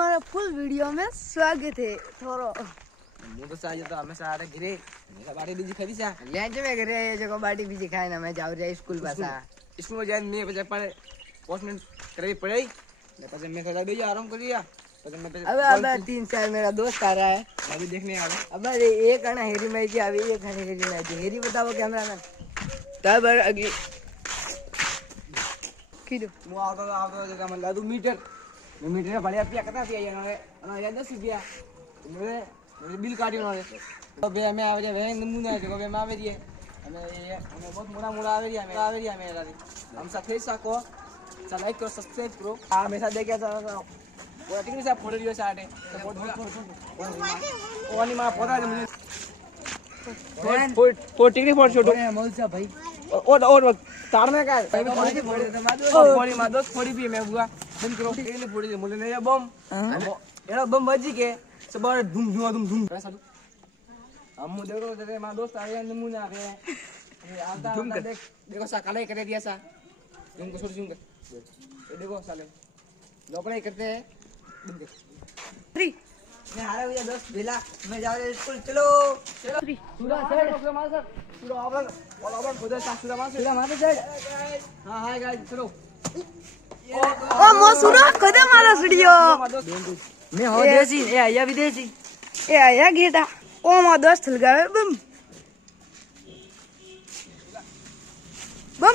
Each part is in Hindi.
हमारे फुल वीडियो में स्वागत है। थोरो હું તો સાજો તો હંમેશા આડે ઘરે મેં બાટી બીજી ખરી છે લેંચ में घरे जो को बाटी बीजी खाए ना मैं जाऊ रे स्कूल पासा સ્કૂલ જઈને મેં પછી પણ પોસ્ટમેન્ટ કરવી પડી ને પછી મેં કીધું બેજો આરામ કરીયા પછી મેં अब 3 4 मेरा दोस्त आ रहा है। અભી देखने आ रहा अब एक अना हेरी में जी अभी एक अना हेरी में जी हेरी बताओ कैमरामैन तब अगली किदो હું આવતો તો મને લાદુ મીટર મેં મીટર ભળ્યા રૂપિયા કતા થયા અને અને 10 રૂપિયા મેં બિલ કાઢ્યું ને તો બે અમે આવે છે વે નમૂના છે કે અમે આવે રીએ અમે બહુ મોડા આવે રીયા અમે રાતી हम साथ થઈ શકો ચાલ લાઈક કરો સબસ્ક્રાઇબ કરો આ હંમેશા દેખ્યા હતા ઓલા ટીવી સાહેબ ફોડી રહ્યો છે આટે ઓની માં પોતા જ મને ફોડ ટીવી ફોડ છોટો मौसा भाई और तार में का फोड़ी में दो फोड़ी भी मैं हुआ बंद करो केले फोड़ी दे मुले ने बम एड़ा बम बजी के सब धूम धूम धूम साधु हम देखो तेरे मां दोस्त आया नमूना आ गए आता देख देखो सा काले कर दिया सा तुमको छोड़ दूंगा ये देखो साले लोकड़े करते हैं थ्री मैं हारा हुआ दोस्त भेला मैं जा रहा स्कूल चलो थ्री पूरा सर मार सर पूरा आवर और आवर खुद से पूरा मार सर हां हाय गाइस चलो ओ मोसुरा कदे मारा वीडियो मैं हो देसी ए आया विदेशी ए आया गेटा ओ मा दोस्त लगा बम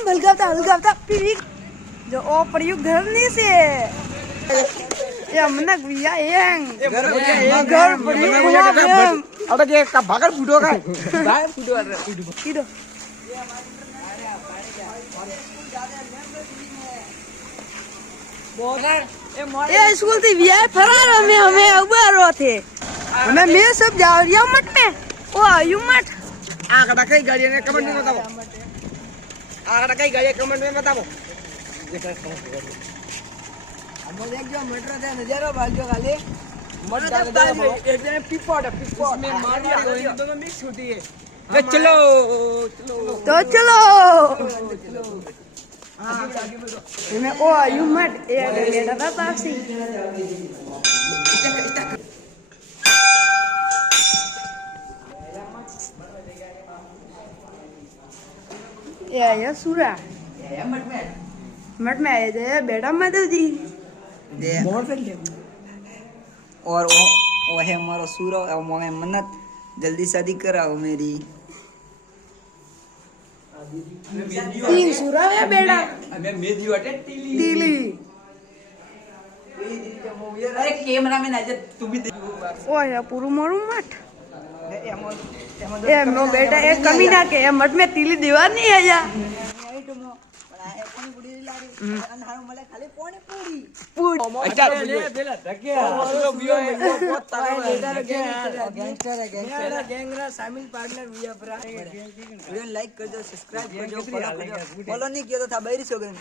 हलगावता पीरी जो ओ प्रयोग धरनी से या मनक विया एंग घर प्रयोग अबे के का भागर फुटो का गाय फुटो किदो ये स्कूल थी विया फरार में हमें उबारो थे हमें मैं सब जा रिया मत में ओ आयु मत आ का कई गाड़ी ने कमेंट में बताओ आ का कई गाड़ी कमेंट में बताओ हम देख जो मेट्रो से नजारा भाग्यो खाली इसमें मार दिया दोनों मिक्स होती है चलो तो चलो मैं ओ आयु मत ए बेटा था तासी ये आया सूरा मट में आया थे बेटा मत दी और वो है हमारा सूरा और मोहे मन्नत जल्दी शादी कराओ मेरी तीन सूरा है बेटा मैं मेदी वाटे तीली अरे कैमरा में ना जा तू भी ओ या पुरु मरु मट ए नो बेटा एक कमी ना के मट में तीली दीवार नहीं है या अच्छा बेला धके असलो बियो है बहुत ताकत गैंगरा शामिल पार्टनर विया प्रा वीडियो लाइक कर दो सब्सक्राइब कर दो फॉलो नहीं किया तो था बैरी सो गए